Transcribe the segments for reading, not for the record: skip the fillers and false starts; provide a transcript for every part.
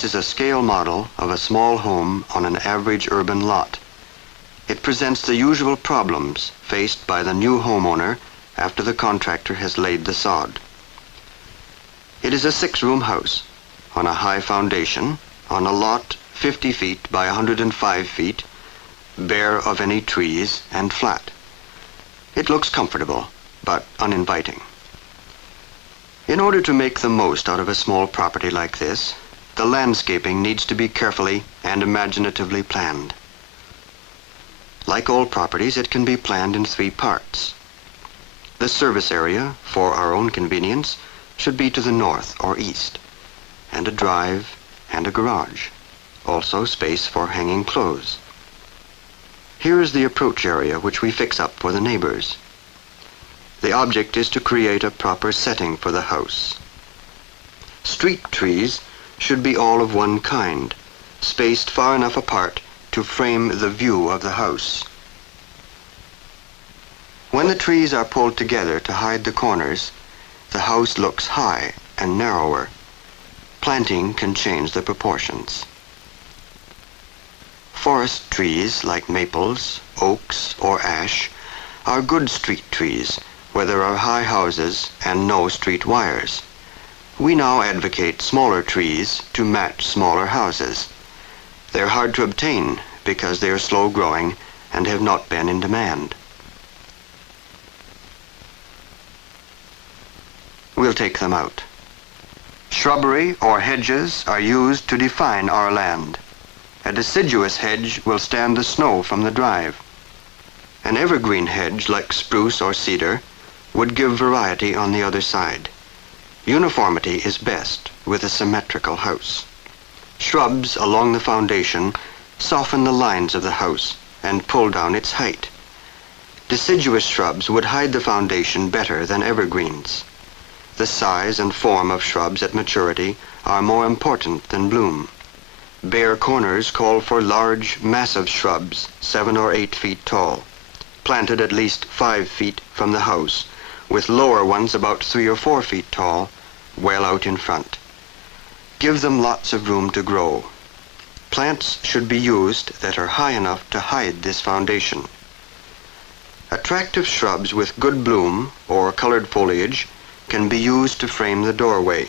This is a scale model of a small home on an average urban lot. It presents the usual problems faced by the new homeowner after the contractor has laid the sod. It is a 6-room house on a high foundation on a lot 50 feet by 105 feet, bare of any trees and flat. It looks comfortable, but uninviting. In order to make the most out of a small property like this, the landscaping needs to be carefully and imaginatively planned. Like all properties, it can be planned in 3 parts. The service area, for our own convenience, should be to the north or east, and a drive and a garage. Also space for hanging clothes. Here is the approach area which we fix up for the neighbors. The object is to create a proper setting for the house. Street trees should be all of one kind, spaced far enough apart to frame the view of the house. When the trees are pulled together to hide the corners, the house looks high and narrower. Planting can change the proportions. Forest trees like maples, oaks, or ash are good street trees where there are high houses and no street wires. We now advocate smaller trees to match smaller houses. They're hard to obtain because they are slow growing and have not been in demand. We'll take them out. Shrubbery or hedges are used to define our land. A deciduous hedge will stand the snow from the drive. An evergreen hedge like spruce or cedar would give variety on the other side. Uniformity is best with a symmetrical house. Shrubs along the foundation soften the lines of the house and pull down its height. Deciduous shrubs would hide the foundation better than evergreens. The size and form of shrubs at maturity are more important than bloom. Bare corners call for large, massive shrubs, 7 or 8 feet tall, planted at least 5 feet from the house, with lower ones about 3 or 4 feet tall, well out in front. Give them lots of room to grow. Plants should be used that are high enough to hide this foundation. Attractive shrubs with good bloom or colored foliage can be used to frame the doorway.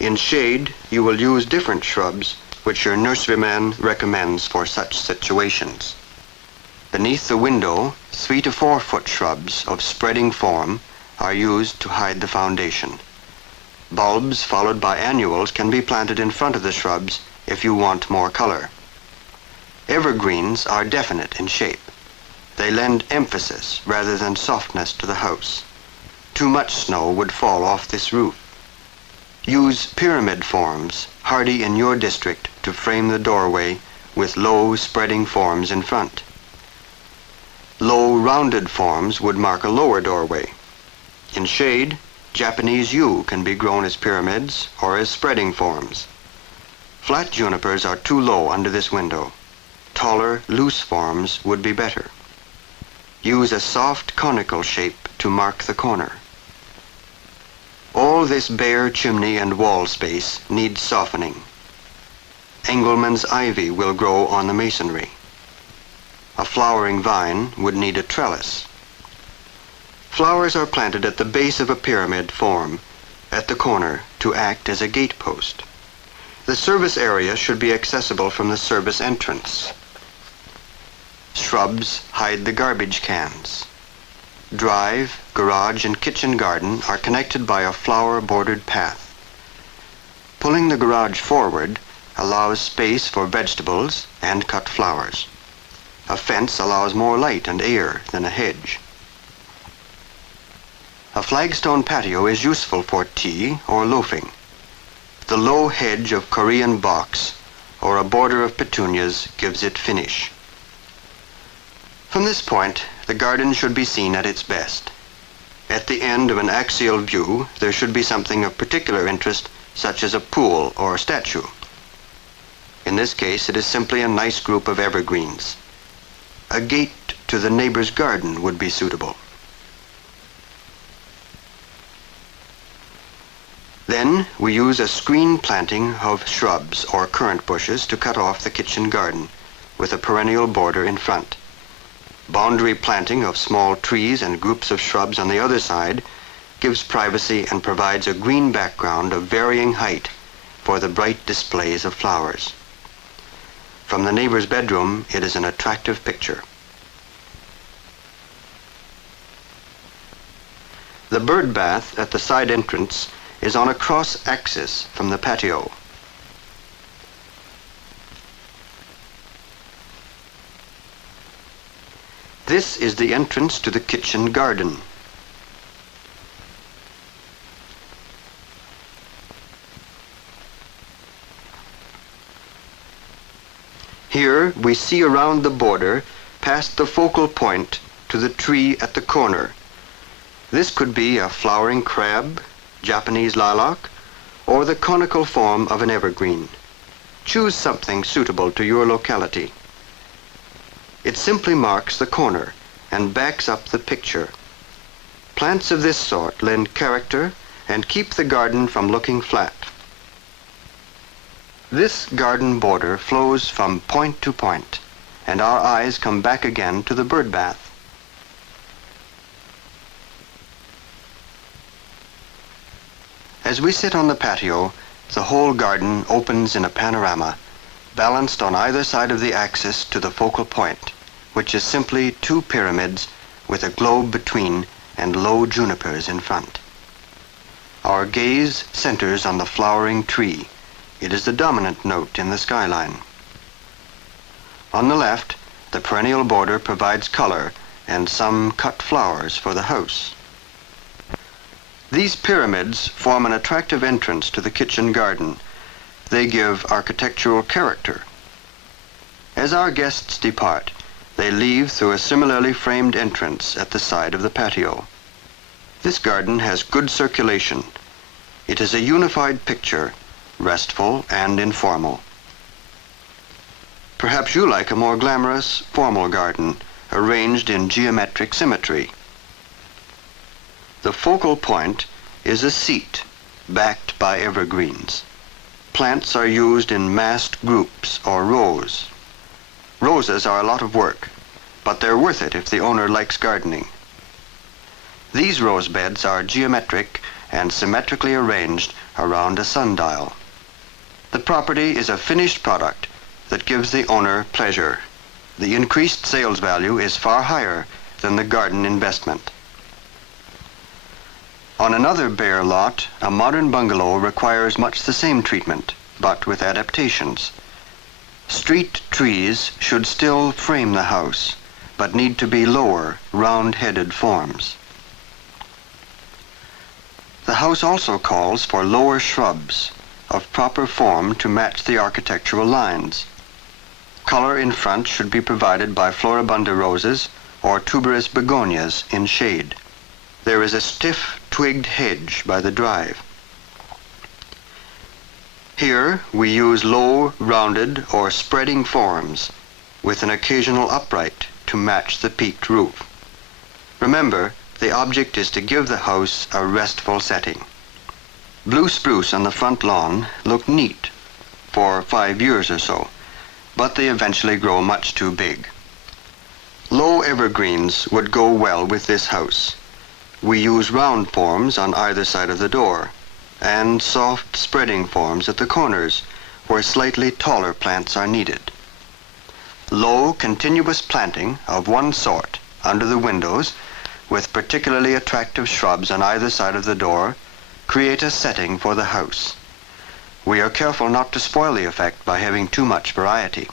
In shade, you will use different shrubs which your nurseryman recommends for such situations. Beneath the window, 3 to 4 foot shrubs of spreading form are used to hide the foundation. Bulbs followed by annuals can be planted in front of the shrubs if you want more color. Evergreens are definite in shape. They lend emphasis rather than softness to the house. Too much snow would fall off this roof. Use pyramid forms, hardy in your district, to frame the doorway with low spreading forms in front. Low rounded forms would mark a lower doorway. In shade, Japanese yew can be grown as pyramids or as spreading forms. Flat junipers are too low under this window. Taller, loose forms would be better. Use a soft conical shape to mark the corner. All this bare chimney and wall space needs softening. Engelmann's ivy will grow on the masonry. A flowering vine would need a trellis. Flowers are planted at the base of a pyramid form at the corner to act as a gate post. The service area should be accessible from the service entrance. Shrubs hide the garbage cans. Drive, garage, and kitchen garden are connected by a flower-bordered path. Pulling the garage forward allows space for vegetables and cut flowers. A fence allows more light and air than a hedge. A flagstone patio is useful for tea or loafing. The low hedge of Korean box or a border of petunias gives it finish. From this point, the garden should be seen at its best. At the end of an axial view, there should be something of particular interest, such as a pool or a statue. In this case, it is simply a nice group of evergreens. A gate to the neighbor's garden would be suitable. Then we use a screen planting of shrubs or currant bushes to cut off the kitchen garden, with a perennial border in front. Boundary planting of small trees and groups of shrubs on the other side gives privacy and provides a green background of varying height for the bright displays of flowers. From the neighbor's bedroom, it is an attractive picture. The bird bath at the side entrance is on a cross axis from the patio. This is the entrance to the kitchen garden. Here we see around the border past the focal point to the tree at the corner. This could be a flowering crab, Japanese lilac, or the conical form of an evergreen. Choose something suitable to your locality. It simply marks the corner and backs up the picture. Plants of this sort lend character and keep the garden from looking flat. This garden border flows from point to point, and our eyes come back again to the bird bath. As we sit on the patio, the whole garden opens in a panorama, balanced on either side of the axis to the focal point, which is simply two pyramids with a globe between and low junipers in front. Our gaze centers on the flowering tree. It is the dominant note in the skyline. On the left, the perennial border provides color and some cut flowers for the house. These pyramids form an attractive entrance to the kitchen garden. They give architectural character. As our guests depart, they leave through a similarly framed entrance at the side of the patio. This garden has good circulation. It is a unified picture, restful and informal. Perhaps you like a more glamorous, formal garden, arranged in geometric symmetry. The focal point is a seat backed by evergreens. Plants are used in massed groups or rows. Roses are a lot of work, but they're worth it if the owner likes gardening. These rose beds are geometric and symmetrically arranged around a sundial. The property is a finished product that gives the owner pleasure. The increased sales value is far higher than the garden investment. On another bare lot, a modern bungalow requires much the same treatment, but with adaptations. Street trees should still frame the house, but need to be lower, round-headed forms. The house also calls for lower shrubs of proper form to match the architectural lines. Color in front should be provided by floribunda roses or tuberous begonias in shade. There is a stiff twigged hedge by the drive. Here we use low, rounded or spreading forms with an occasional upright to match the peaked roof. Remember, the object is to give the house a restful setting. Blue spruce on the front lawn look neat for 5 years or so, but they eventually grow much too big. Low evergreens would go well with this house. We use round forms on either side of the door and soft spreading forms at the corners where slightly taller plants are needed. Low, continuous planting of one sort under the windows with particularly attractive shrubs on either side of the door create a setting for the house. We are careful not to spoil the effect by having too much variety.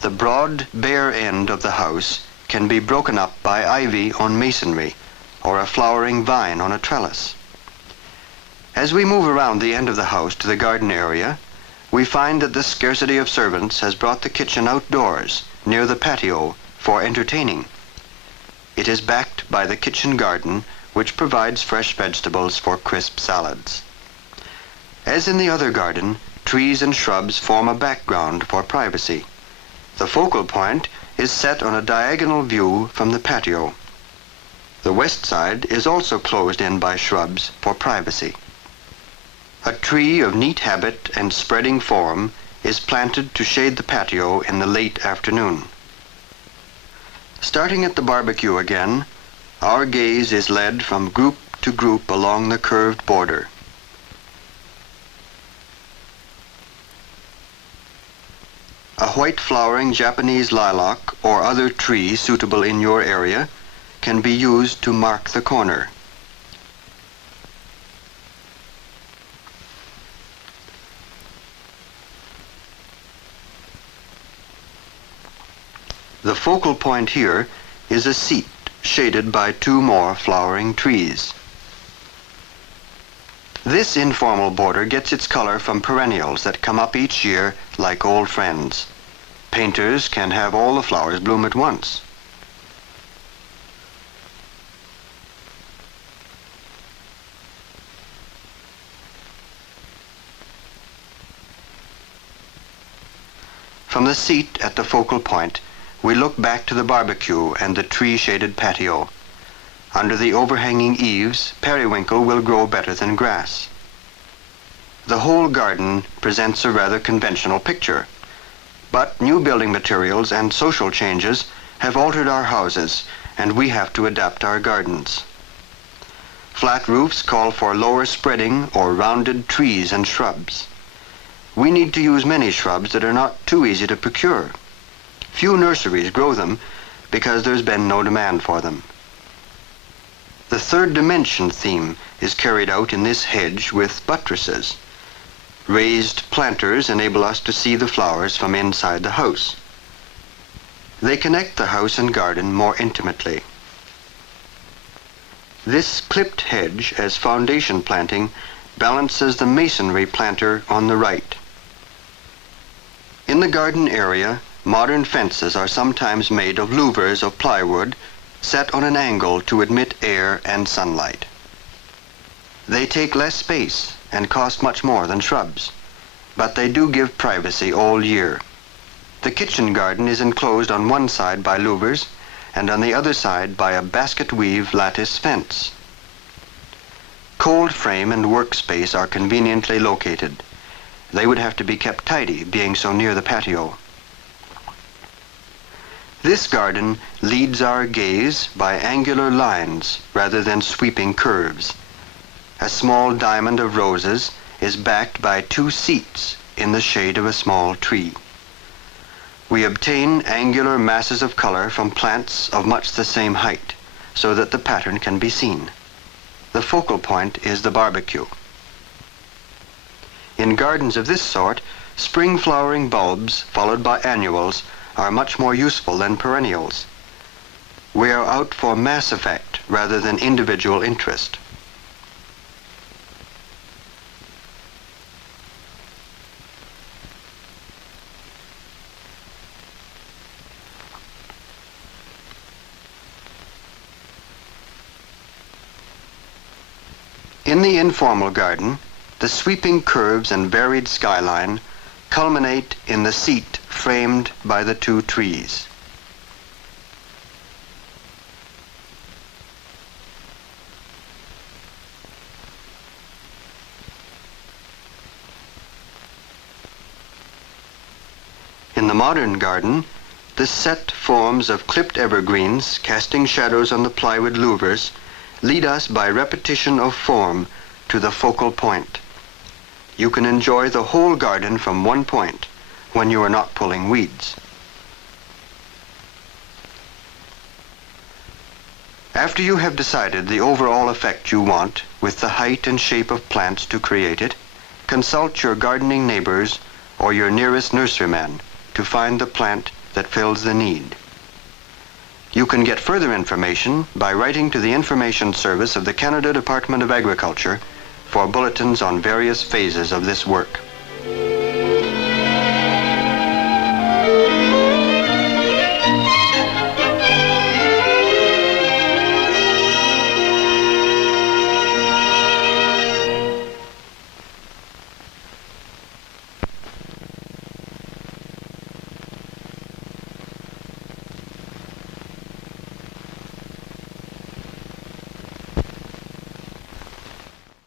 The broad, bare end of the house can be broken up by ivy on masonry or a flowering vine on a trellis. As we move around the end of the house to the garden area, we find that the scarcity of servants has brought the kitchen outdoors near the patio for entertaining. It is backed by the kitchen garden, which provides fresh vegetables for crisp salads. As in the other garden, trees and shrubs form a background for privacy. The focal point is set on a diagonal view from the patio. The west side is also closed in by shrubs for privacy. A tree of neat habit and spreading form is planted to shade the patio in the late afternoon. Starting at the barbecue again, our gaze is led from group to group along the curved border. A white flowering Japanese lilac or other tree suitable in your area can be used to mark the corner. The focal point here is a seat shaded by two more flowering trees. This informal border gets its color from perennials that come up each year like old friends. Painters can have all the flowers bloom at once. From the seat at the focal point, we look back to the barbecue and the tree-shaded patio. Under the overhanging eaves, periwinkle will grow better than grass. The whole garden presents a rather conventional picture, but new building materials and social changes have altered our houses, and we have to adapt our gardens. Flat roofs call for lower spreading or rounded trees and shrubs. We need to use many shrubs that are not too easy to procure. Few nurseries grow them because there's been no demand for them. The third dimension theme is carried out in this hedge with buttresses. Raised planters enable us to see the flowers from inside the house. They connect the house and garden more intimately. This clipped hedge as foundation planting balances the masonry planter on the right. In the garden area, modern fences are sometimes made of louvers of plywood set on an angle to admit air and sunlight. They take less space and cost much more than shrubs, but they do give privacy all year. The kitchen garden is enclosed on one side by louvers and on the other side by a basket weave lattice fence. Cold frame and workspace are conveniently located. They would have to be kept tidy, being so near the patio. This garden leads our gaze by angular lines rather than sweeping curves. A small diamond of roses is backed by two seats in the shade of a small tree. We obtain angular masses of color from plants of much the same height, so that the pattern can be seen. The focal point is the barbecue. In gardens of this sort, spring flowering bulbs followed by annuals are much more useful than perennials. We are out for mass effect rather than individual interest. In the informal garden, the sweeping curves and varied skyline culminate in the seat framed by the two trees. In the modern garden, the set forms of clipped evergreens casting shadows on the plywood louvers lead us by repetition of form to the focal point. You can enjoy the whole garden from one point when you are not pulling weeds. After you have decided the overall effect you want with the height and shape of plants to create it, consult your gardening neighbors or your nearest nurseryman to find the plant that fills the need. You can get further information by writing to the Information Service of the Canada Department of Agriculture for bulletins on various phases of this work.